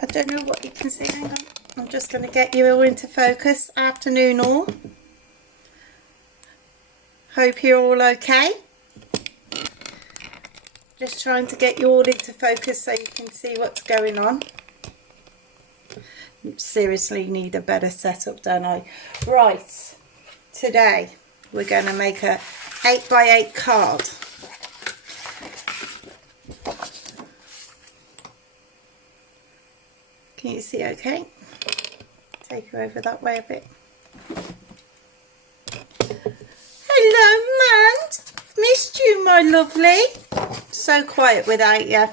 I don't know what you can see. Hang on. I'm just going to get you all into focus. Afternoon all. Hope you're all okay. Just trying to get you all into focus so you can see what's going on. Seriously need a better setup, don't I? Right, today we're going to make a 8x8 card. Can you see okay? Take you over that way a bit. Hello, Mand. Missed you, my lovely. So quiet without you.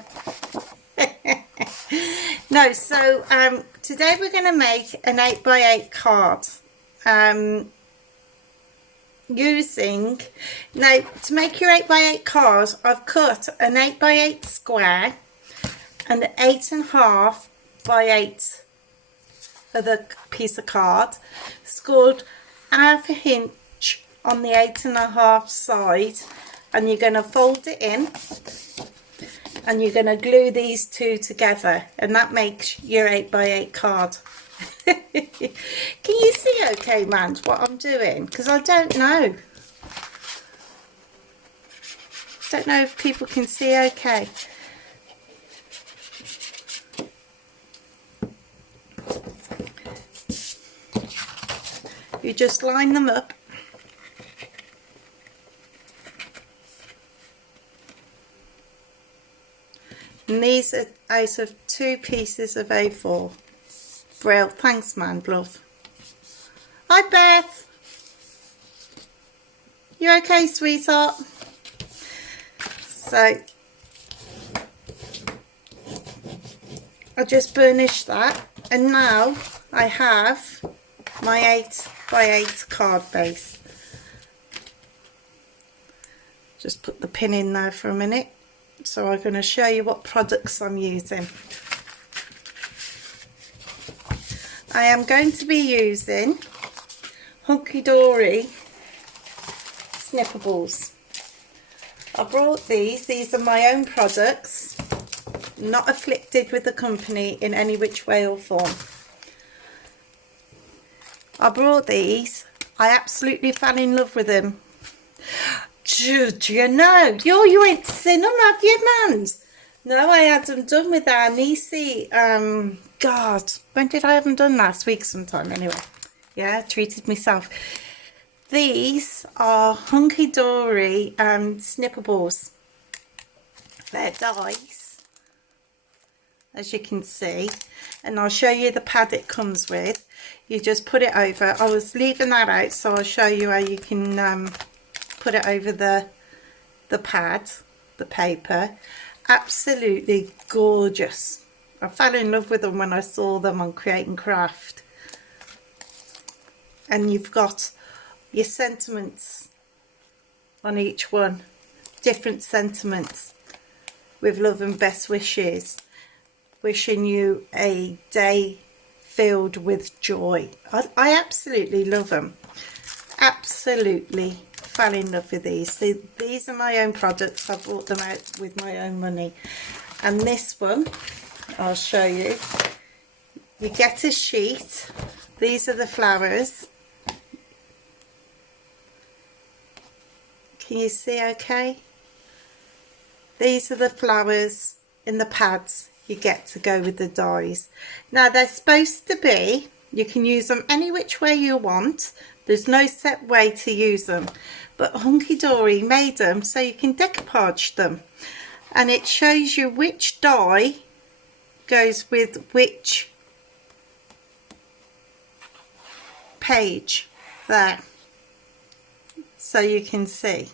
No, so today we're going to make an 8x8 card. Using, now to make your 8x8 card, I've cut an 8x8 square and an 8.5 by 8 for the piece of card, scored half an inch on the 8.5 side, and you're going to fold it in and you're going to glue these two together, and that makes your 8x8 card. Can you see okay, man, what I'm doing? Because I don't know if people can see okay. You just line them up. And these are out of 2 pieces of A4. Brill, thanks man, love. Hi Beth. You okay, sweetheart? So I just burnished that, and now I have my 8x8 card base. Just put the pin in there for a minute. So I'm going to show you what products I'm using. I am going to be using Hunkydory snippables. I brought these are my own products, not afflicted with the company in any which way or form. I brought these, I absolutely fell in love with them. Do you know, you ain't seen them, have you, man? No, I had them done with our niecey, God, when did I have them done? Last week sometime, anyway. Yeah, treated myself. These are Hunkydory snippables. They're dies, as you can see, and I'll show you the pad it comes with. You just put it over. I was leaving that out, so I'll show you how you can put it over the pad, the paper. Absolutely gorgeous. I fell in love with them when I saw them on Create and Craft. And you've got your sentiments on each one, different sentiments, with love and best wishes, wishing you a day filled with joy. I absolutely love them. Absolutely fell in love with these. So these are my own products. I bought them out with my own money. And this one, I'll show you. You get a sheet. These are the flowers. Can you see okay? These are the flowers in the pads you get to go with the dies. Now they're supposed to be, you can use them any which way you want. There's no set way to use them, but Hunkydory made them so you can decoupage them, and it shows you which die goes with which page there, so you can see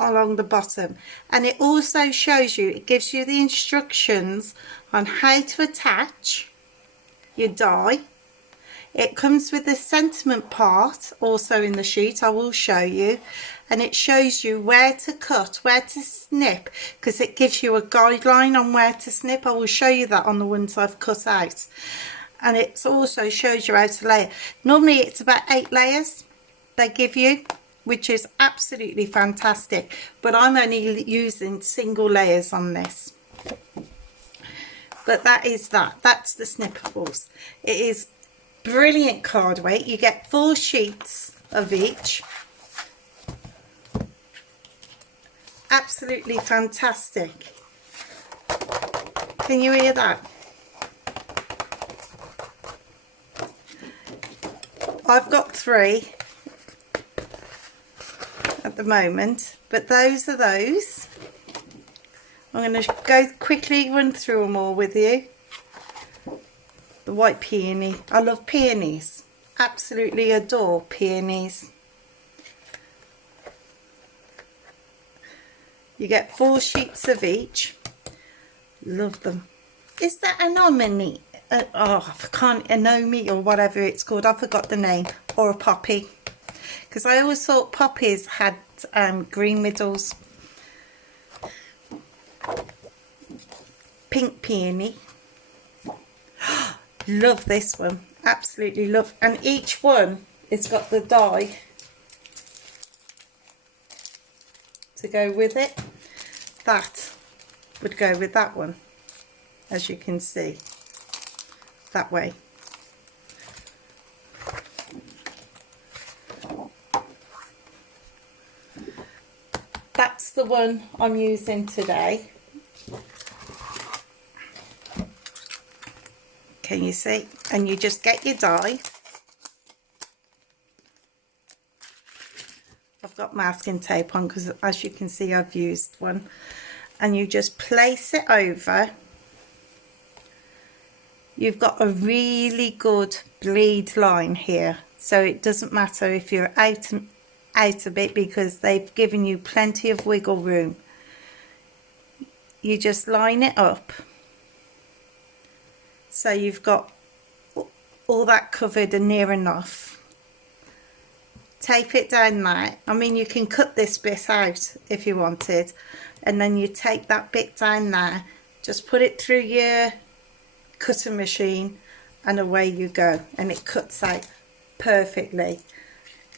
along the bottom. And it also shows you, it gives you the instructions on how to attach your die. It comes with the sentiment part also in the sheet, I will show you, and it shows you where to cut, where to snip, because it gives you a guideline on where to snip. I will show you that on the ones I've cut out. And it also shows you how to layer. Normally it's about 8 layers they give you, which is absolutely fantastic, but I'm only using single layers on this. But that's the snippables. It is brilliant card weight. You get 4 sheets of each. Absolutely fantastic. Can you hear that? I've got 3 at the moment, but those are those. I'm going to go quickly run through them all with you. The white peony. I love peonies. Absolutely adore peonies. You get 4 sheets of each. Love them. Is that an anemone? I can't, anemone or whatever it's called. I forgot the name. Or a poppy. Because I always thought poppies had green middles. Pink peony. Love this one. Absolutely love. And each one has got the die to go with it. That would go with that one, as you can see, that way. That's the one I'm using today. Can you see? And you just get your die. I've got masking tape on because, as you can see, I've used one. And you just place it over. You've got a really good bleed line here, so it doesn't matter if you're out a bit, because they've given you plenty of wiggle room. You just line it up so you've got all that covered and near enough. Tape it down there. I mean, you can cut this bit out if you wanted, and then you take that bit down there, just put it through your cutting machine, and away you go, and it cuts out perfectly.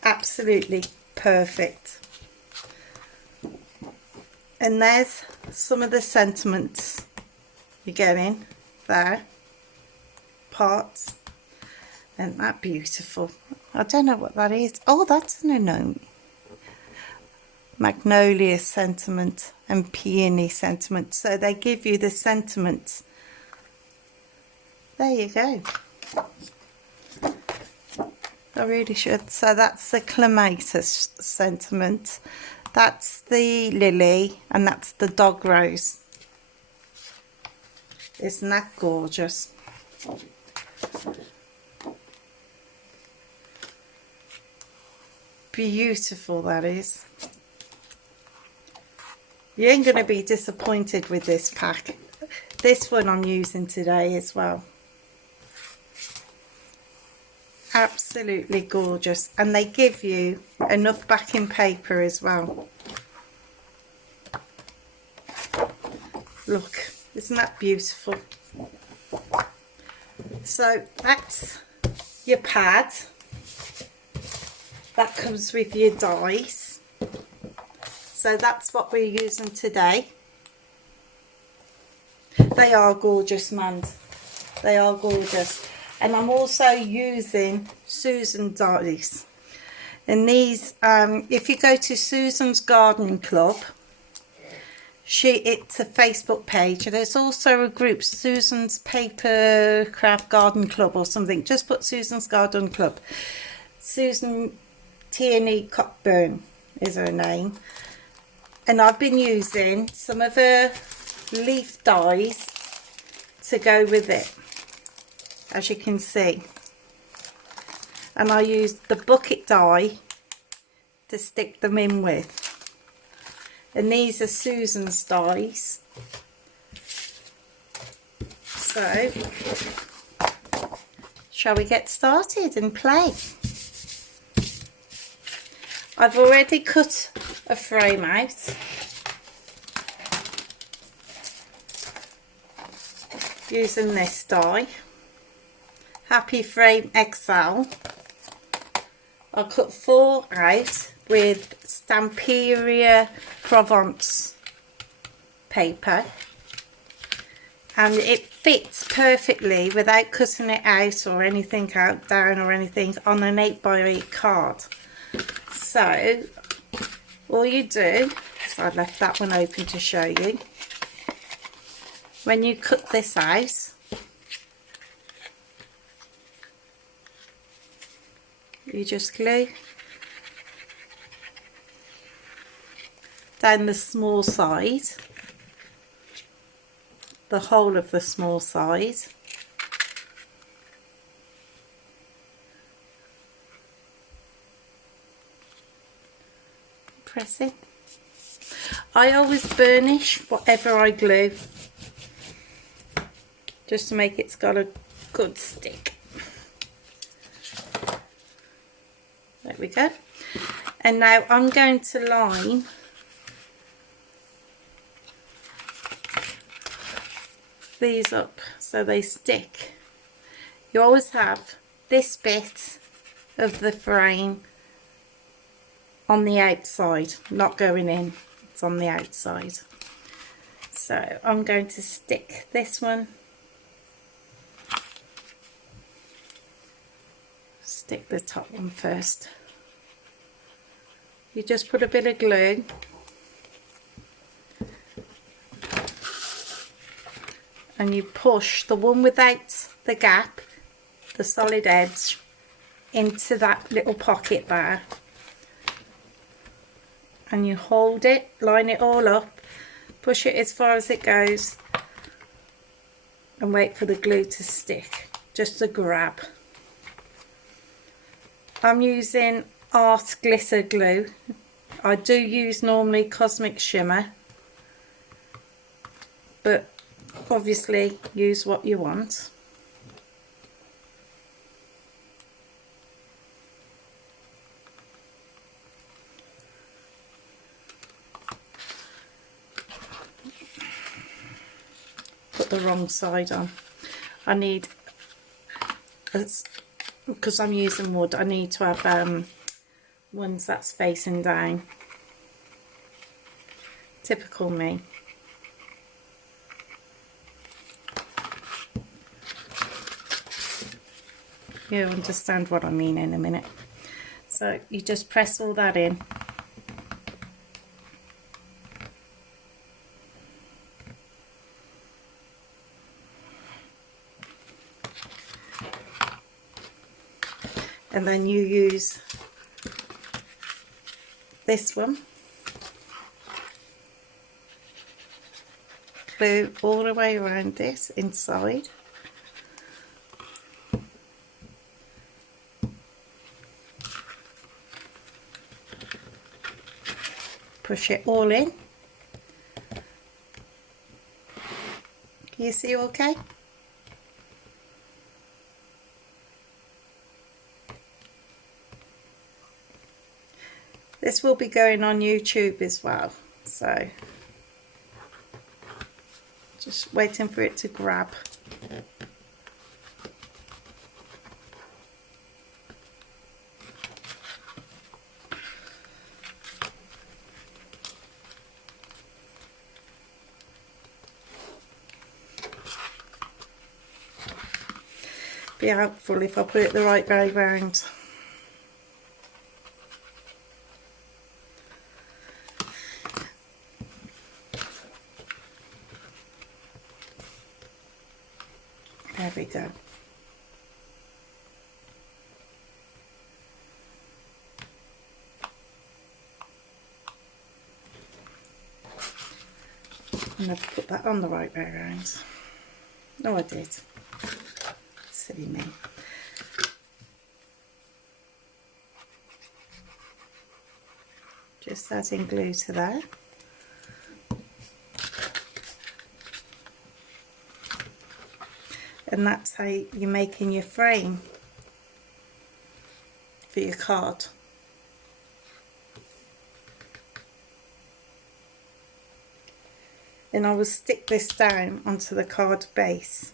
Absolutely perfect. And there's some of the sentiments you're getting there, parts. Isn't that beautiful? I don't know what that is. Oh, that's an anemone. Magnolia sentiment and peony sentiment. So they give you the sentiments. There you go. I really should. So that's the clematis sentiment. That's the lily, and that's the dog rose. Isn't that gorgeous? Beautiful that is. You ain't going to be disappointed with this pack. This one I'm using today as well. Absolutely gorgeous. And they give you enough backing paper as well. Look, isn't that beautiful? So that's your pad. That comes with your dies. So that's what we're using today. They are gorgeous, man. They are gorgeous. And I'm also using Susan dies. And these, if you go to Susan's Garden Club, it's a Facebook page. There's also a group, Susan's Paper Craft Garden Club or something. Just put Susan's Garden Club. Susan Tierney Cockburn is her name. And I've been using some of her leaf dies to go with it, as you can see. And I used the bucket die to stick them in with. And these are Susan's dies. So, shall we get started and play? I've already cut a frame out. Using this die. Happy Frame XL. I cut 4 out with Stamperia Provence paper. and it fits perfectly without cutting it out or anything out down or anything on an 8x8 card. So all you do, so I left that one open to show you, when you cut this out, you just glue down the small side, the whole of the small side, press it. I always burnish whatever I glue, just to make it's got a good stick. There we go. And now I'm going to line these up so they stick. You always have this bit of the frame on the outside, not going in, it's on the outside. So I'm going to stick this one, stick the top one first. You just put a bit of glue and you push the one without the gap, the solid edge, into that little pocket there, and you hold it, line it all up, push it as far as it goes and wait for the glue to stick, just a grab. I'm using Art Glitter glue. I do use normally Cosmic Shimmer, but obviously use what you want. Put the wrong side on. I need, because I'm using wood, I need to have ones that's facing down. Typical me. You'll understand what I mean in a minute. So you just press all that in. And then you use this one, glue all the way around this inside. Push it all in. Can you see okay? This will be going on YouTube as well, so just waiting for it to grab. Be helpful if I put it the right way round. There we go. And I've put that on the right way around. No, I did. Silly me. Just adding glue to there. And that's how you're making your frame for your card. And I will stick this down onto the card base.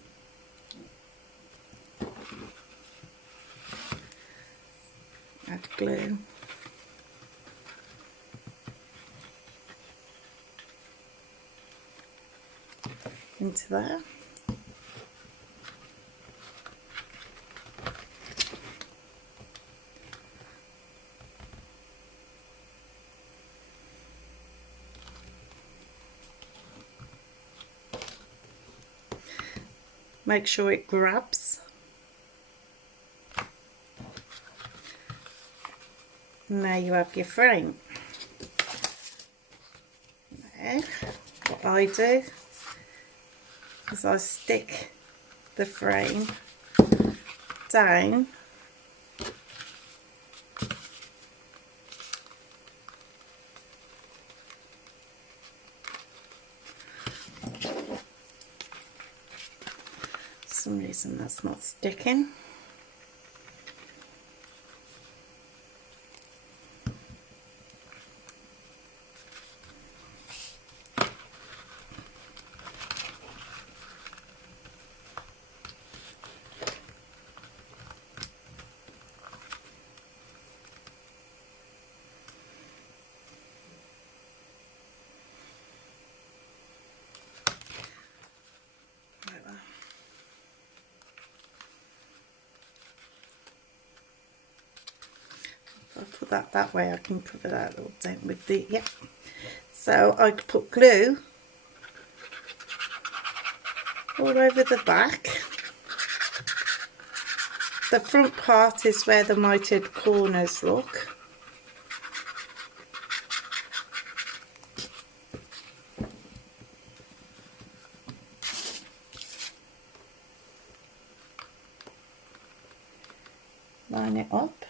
Add glue. Into there. make sure it grabs. And there you have your frame. Now, what I do is I stick the frame down for some reason that's not sticking. If I put that way, I can cover that all down with the, yeah. So I could put glue all over the back. The front part is where the mitered corners look. Line it up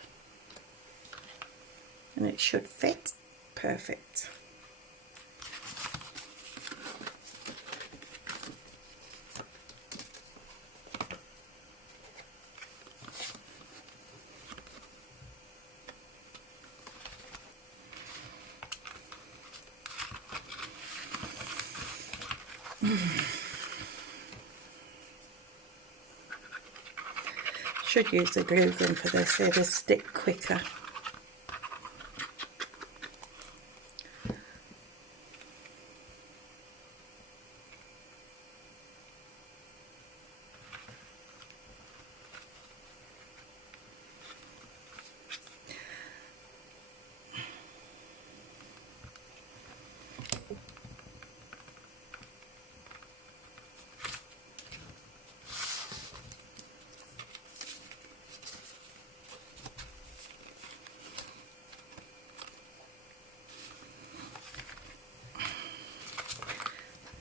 and it should fit perfect. Should use the glue gun for this, it'll stick quicker.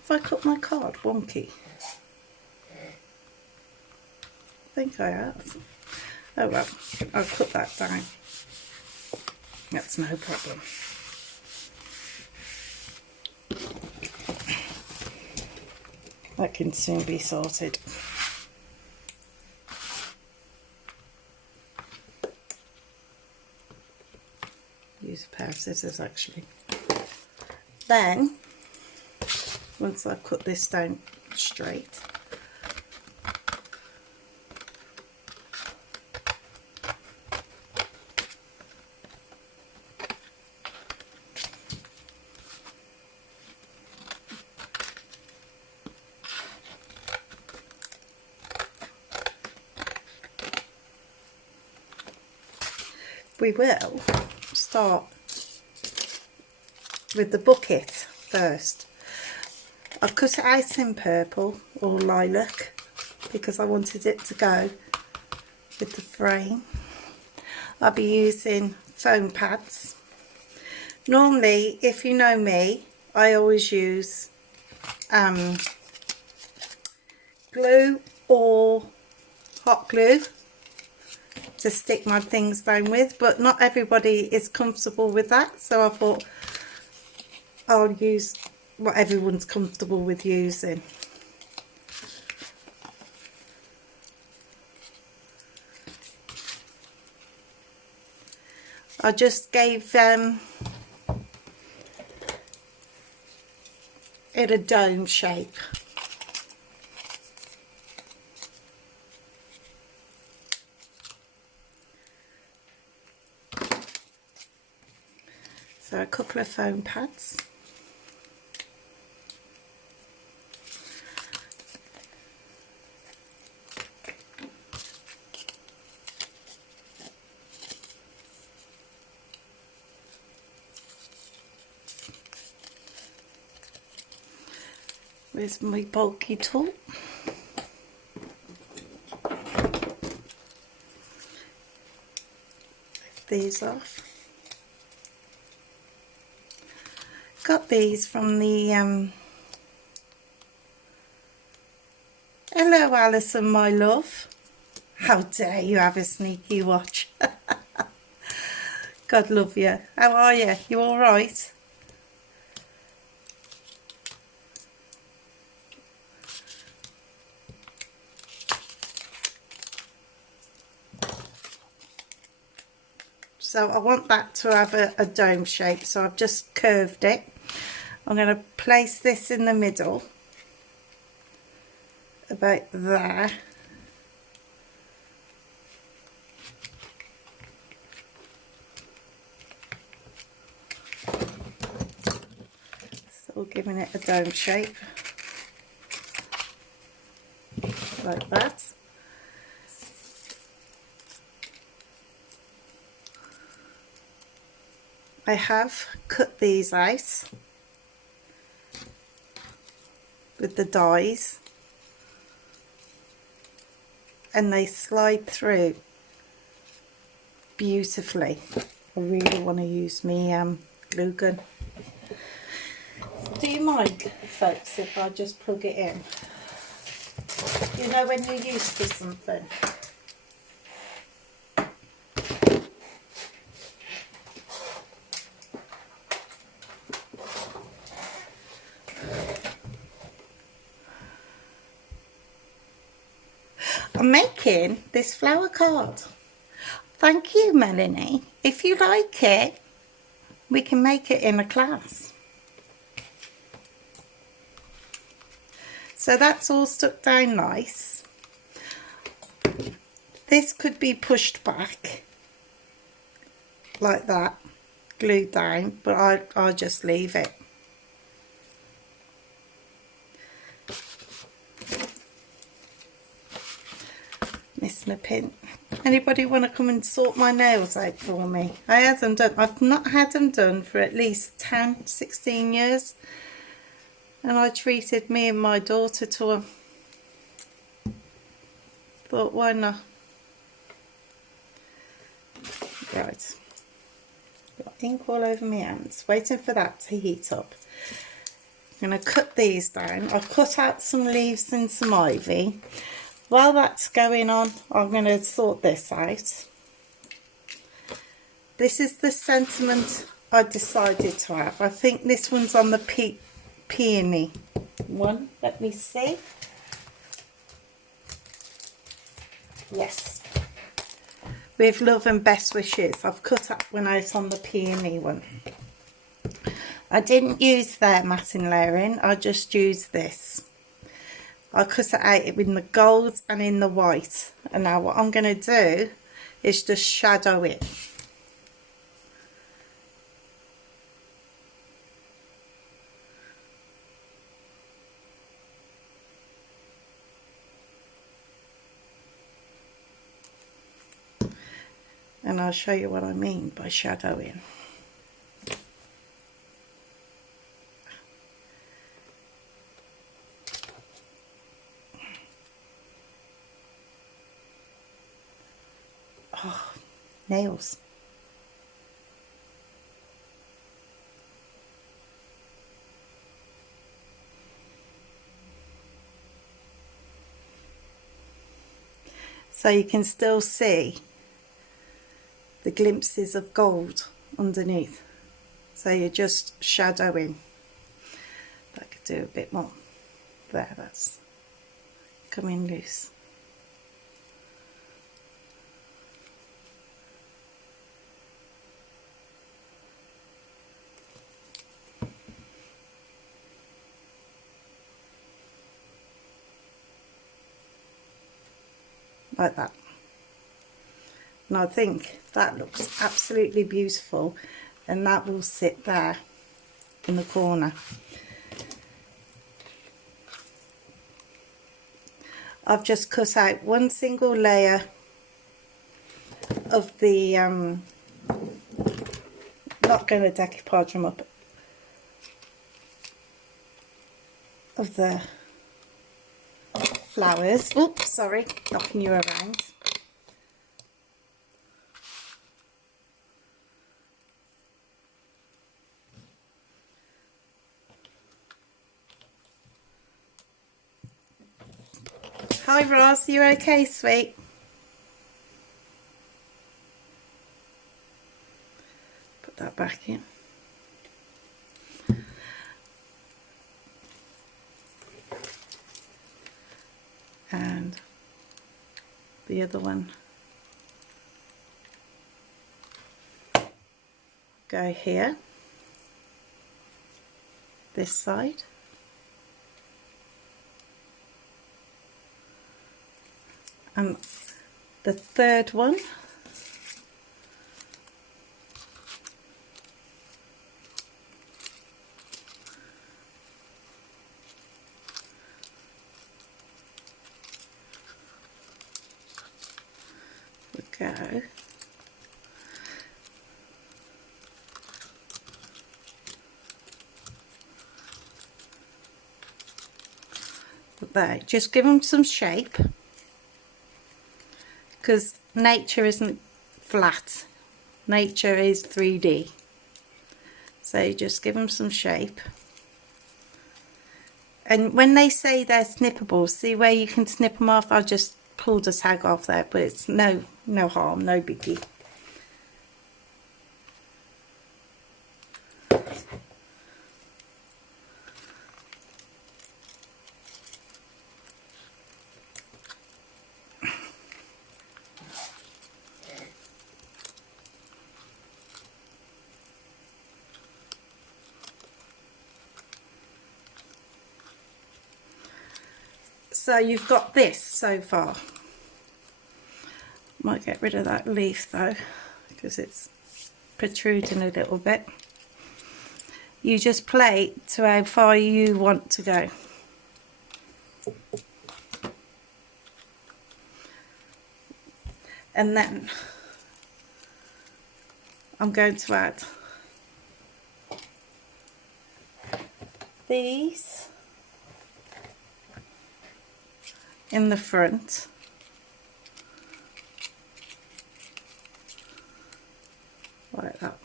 Have I cut my card wonky? I think I have. Oh well, I'll cut that down. That's no problem. That can soon be sorted. Use a pair of scissors actually. Then, once I've cut this down straight, we will start with the bucket first. I've cut it out in purple or lilac because I wanted it to go with the frame. I'll be using foam pads. Normally, if you know me, I always use glue or hot glue to stick my things down with, but not everybody is comfortable with that, so I thought I'll use what everyone's comfortable with using. I just gave it a dome shape. So a couple of foam pads. Where's my bulky tool? these off. Got these from the hello Alison, my love. How dare you have a sneaky watch. God love you. How are you? You all right? So I want that to have a dome shape, so I've just curved it. I'm going to place this in the middle, about there. So giving it a dome shape, like that. I have cut these out with the dies, and they slide through beautifully. I really want to use my glue gun. Do you mind, folks, if I just plug it in? You know when you're used to something. I'm making this flower card. Thank you, Melanie. If you like it, we can make it in a class. So that's all stuck down nice. This could be pushed back like that, glued down, but I'll just leave it. Missing a pin. Anybody want to come and sort my nails out for me? I had them done. I've not had them done for at least 10, 16 years. And I treated me and my daughter to them. Thought, why not? Right. Got ink all over my hands. Waiting for that to heat up. I'm going to cut these down. I've cut out some leaves and some ivy. While that's going on, I'm going to sort this out. This is the sentiment I decided to have. I think this one's on the peony one. Let me see. Yes. With love and best wishes. I've cut that one out on the peony one. I didn't use their matting layering. I just used this. I cut it out in the gold and in the white, and now what I'm going to do is just shadow it. And I'll show you what I mean by shadowing. Oh, nails. So you can still see the glimpses of gold underneath. So you're just shadowing. I could do a bit more. There, that's coming loose. Like that. And I think that looks absolutely beautiful, and that will sit there in the corner. I've just cut out one single layer of the not going to decoupage them up, of the flowers. Oops, sorry, knocking you around. Hi Roz, you okay, sweet? Put that back in. And the other one go here, this side. And the third one would go there. Just give them some shape, because nature isn't flat, nature is 3D, so just give them some shape. And when they say they're snippables, see where you can snip them off? I just pulled a tag off there, but it's no harm, no biggie. So you've got this so far. Might get rid of that leaf though, because it's protruding a little bit. You just play to how far you want to go. And then I'm going to add these in the front, like that.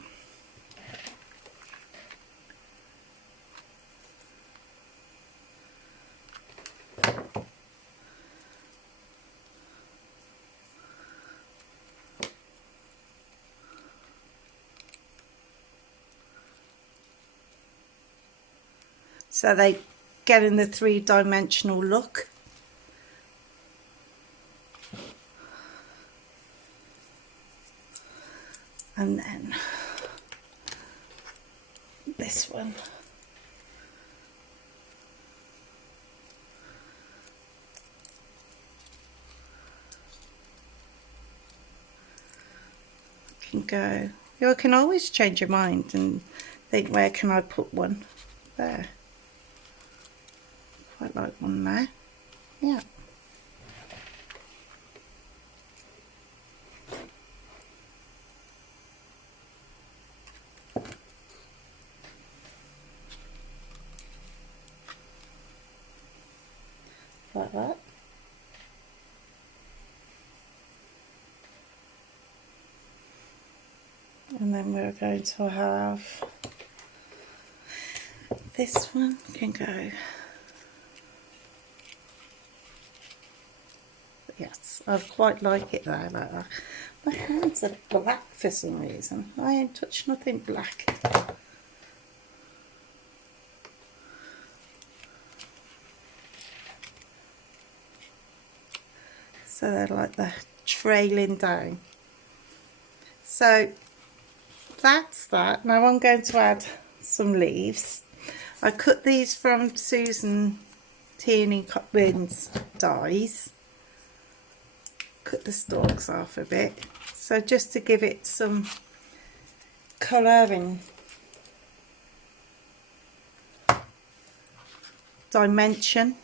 So they get in the three-dimensional look. And then this one. Can go. You can always change your mind and think, where can I put one? There. Quite like one there. Yeah. Like that. And then we're going to have this one can go. Yes, I quite like it there, like that. My hands are black for some reason. I ain't touched nothing black. So they're like the trailing down. So that's that. Now I'm going to add some leaves. I cut these from Susan Tierney Coppins dies. Cut the stalks off a bit. So just to give it some colour and dimension.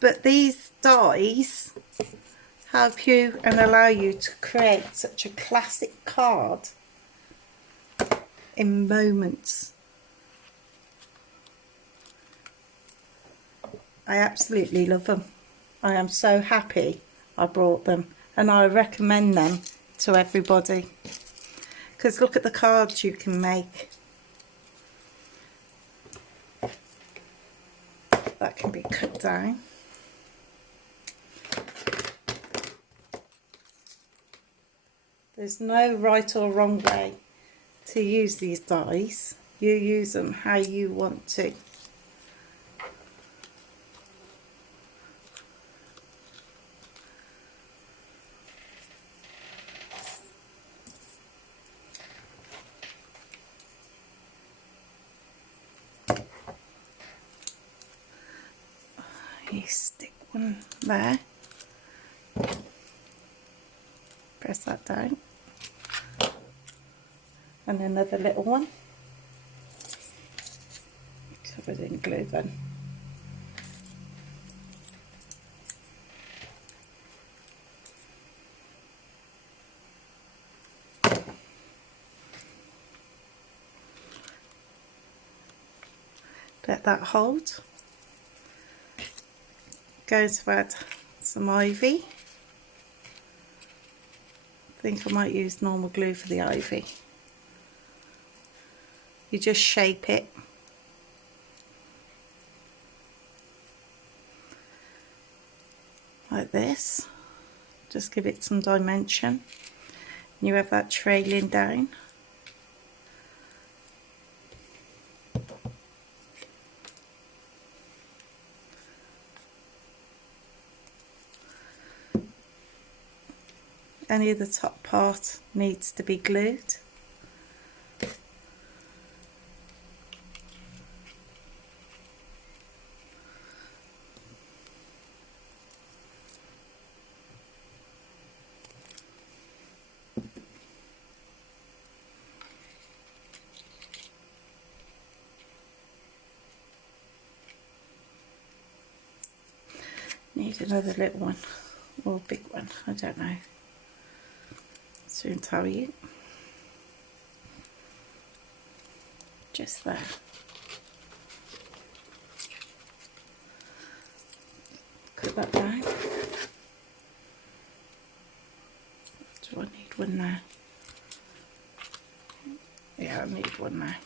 But these dies help you and allow you to create such a classic card in moments. I absolutely love them. I am so happy I brought them, and I recommend them to everybody because look at the cards you can make. That can be cut down. There's no right or wrong way to use these dies. You use them how you want to. You stick one there, press that down, and another little one covered in glue then. Let that hold. Going to add some ivy. I think I might use normal glue for the ivy. You just shape it. Like this. Just give it some dimension. And you have that trailing down. Any of the top part needs to be glued. Need another little one or a big one, I don't know. Soon tell you. Just there. Cut that down. Do I need one there? Yeah, I need one there.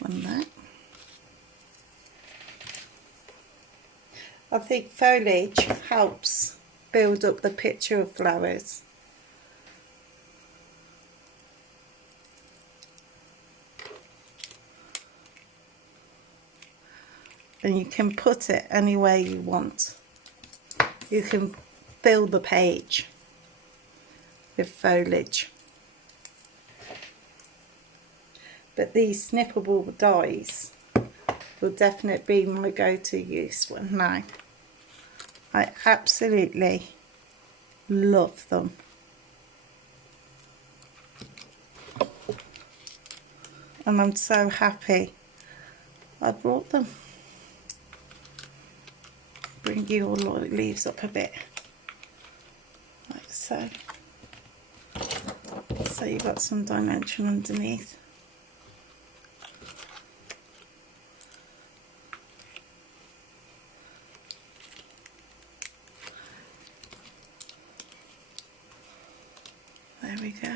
One there. I think foliage helps build up the picture of flowers. And you can put it any way you want. You can fill the page with foliage. But these snippable dies will definitely be my go-to use one now. I absolutely love them. And I'm so happy I brought them. Bring your leaves up a bit, like so. So you've got some dimension underneath. There we go.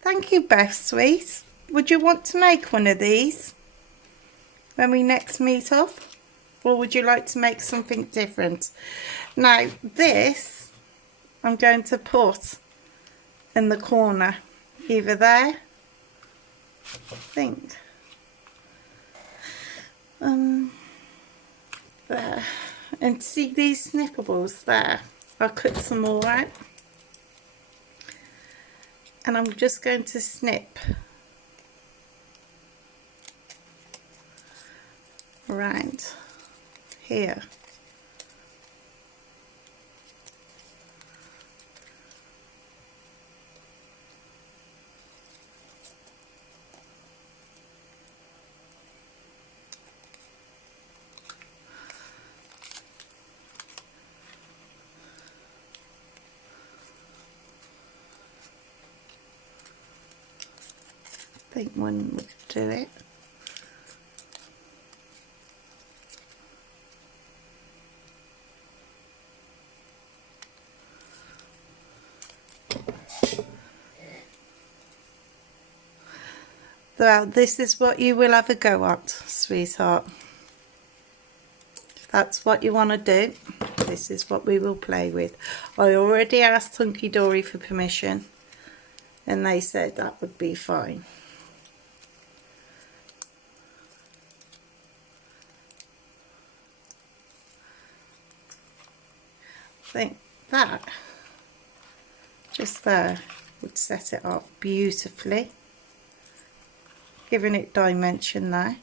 Thank you, Beth Sweet. Would you want to make one of these when we next meet up? Or would you like to make something different? Now, this I'm going to put in the corner, either there, I think, there. And see these snippables there? I'll cut some more out. And I'm just going to snip around here. I think one would do it. Well, this is what you will have a go at, sweetheart. If that's what you want to do, this is what we will play with. I already asked Hunkydory for permission and they said that would be fine. I think that just there would set it up beautifully, giving it dimension there.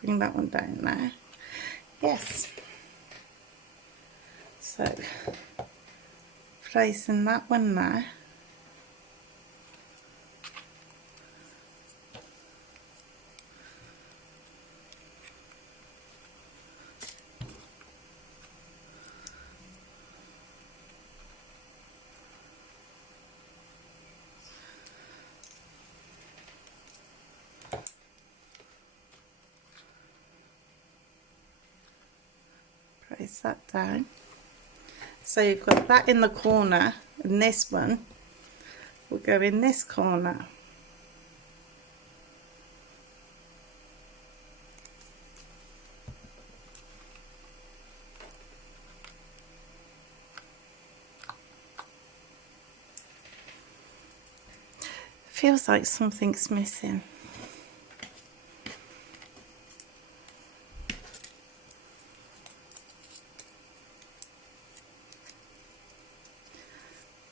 Bring that one down there. Yes. So placing that one there. Place that down. So you've got that in the corner, and this one will go in this corner. Feels like something's missing.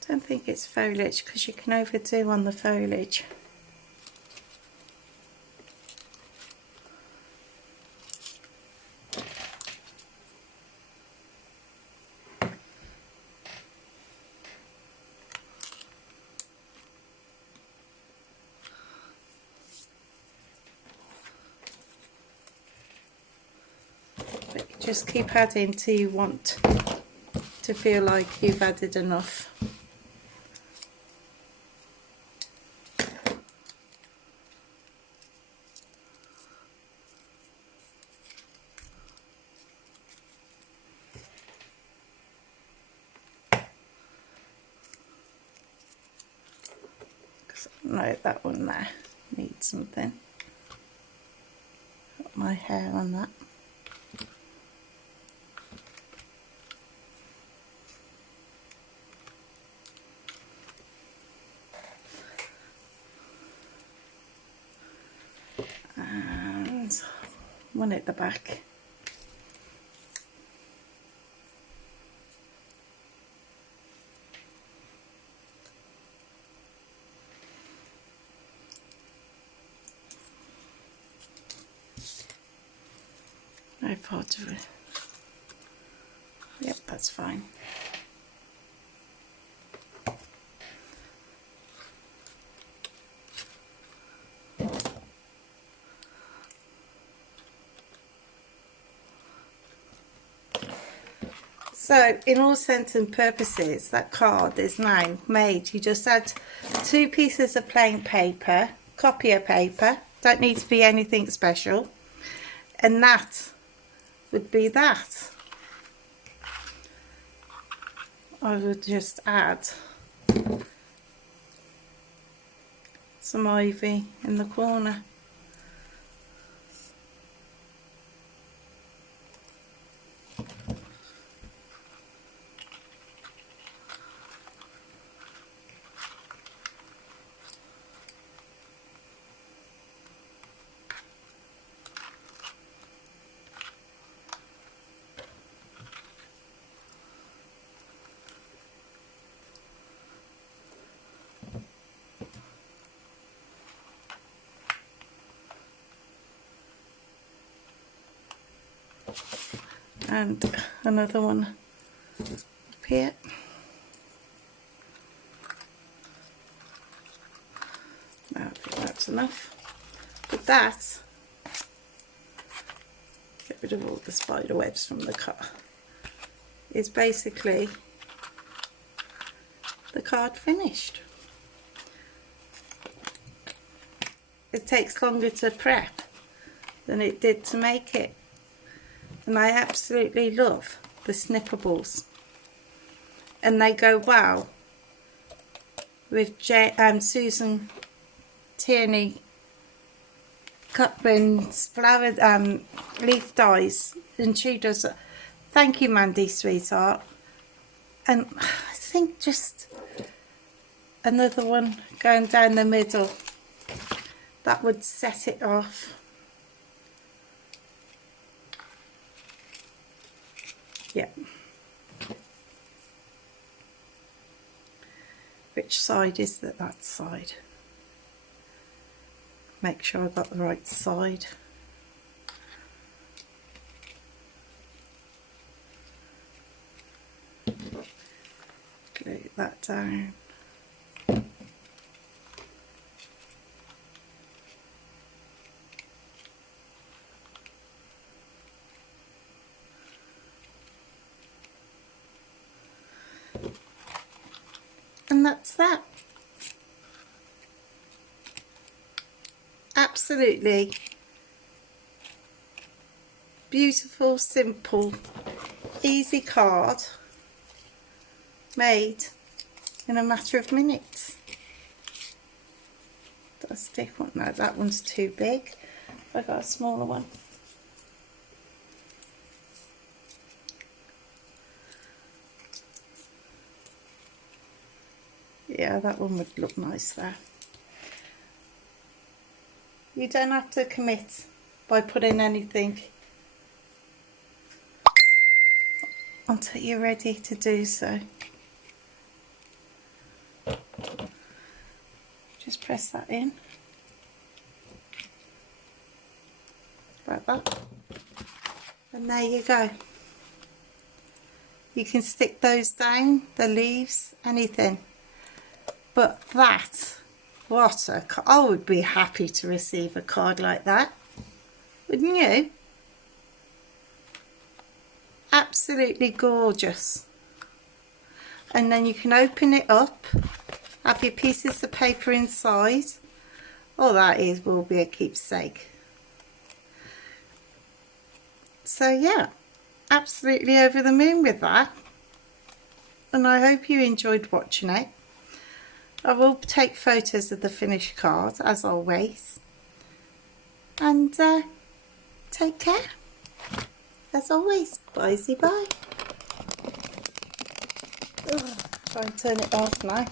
Don't think it's foliage because you can overdo on the foliage. But you just keep adding till you want to feel like you've added enough. No, that one there needs something. Got my hair on that. And one at the back. No part of it. Yep, that's fine. So, in all intents and purposes, that card is now made. You just add 2 pieces of plain paper, copier paper, don't need to be anything special, and that would be that. I would just add some ivy in the corner. and another one up here. Now I think that's enough. But that, get rid of all the spider webs from the cut, is basically the card finished. It takes longer to prep than it did to make it, and I absolutely love the snippables, and they go well with Susan Tierney Cutburn's flower leaf dyes, and she does it. Thank you, Mandy, sweetheart. And I think just another one going down the middle, that would set it off. Yeah. Which side is that side? Make sure I got the right side. Glue that down. And that's that. Absolutely beautiful, simple, easy card made in a matter of minutes. Do I stick one? No, that one's too big. I got a smaller one. Yeah, that one would look nice there. You don't have to commit by putting anything until you're ready to do so. Just press that in like that, and there you go. You can stick those down, the leaves, anything. But that, what a card. I would be happy to receive a card like that, wouldn't you? Absolutely gorgeous. And then you can open it up, have your pieces of paper inside. Oh, that will be a keepsake. So yeah, absolutely over the moon with that. And I hope you enjoyed watching it. I will take photos of the finished card as always, and take care as always. Bye-zy bye. Try and turn it off now.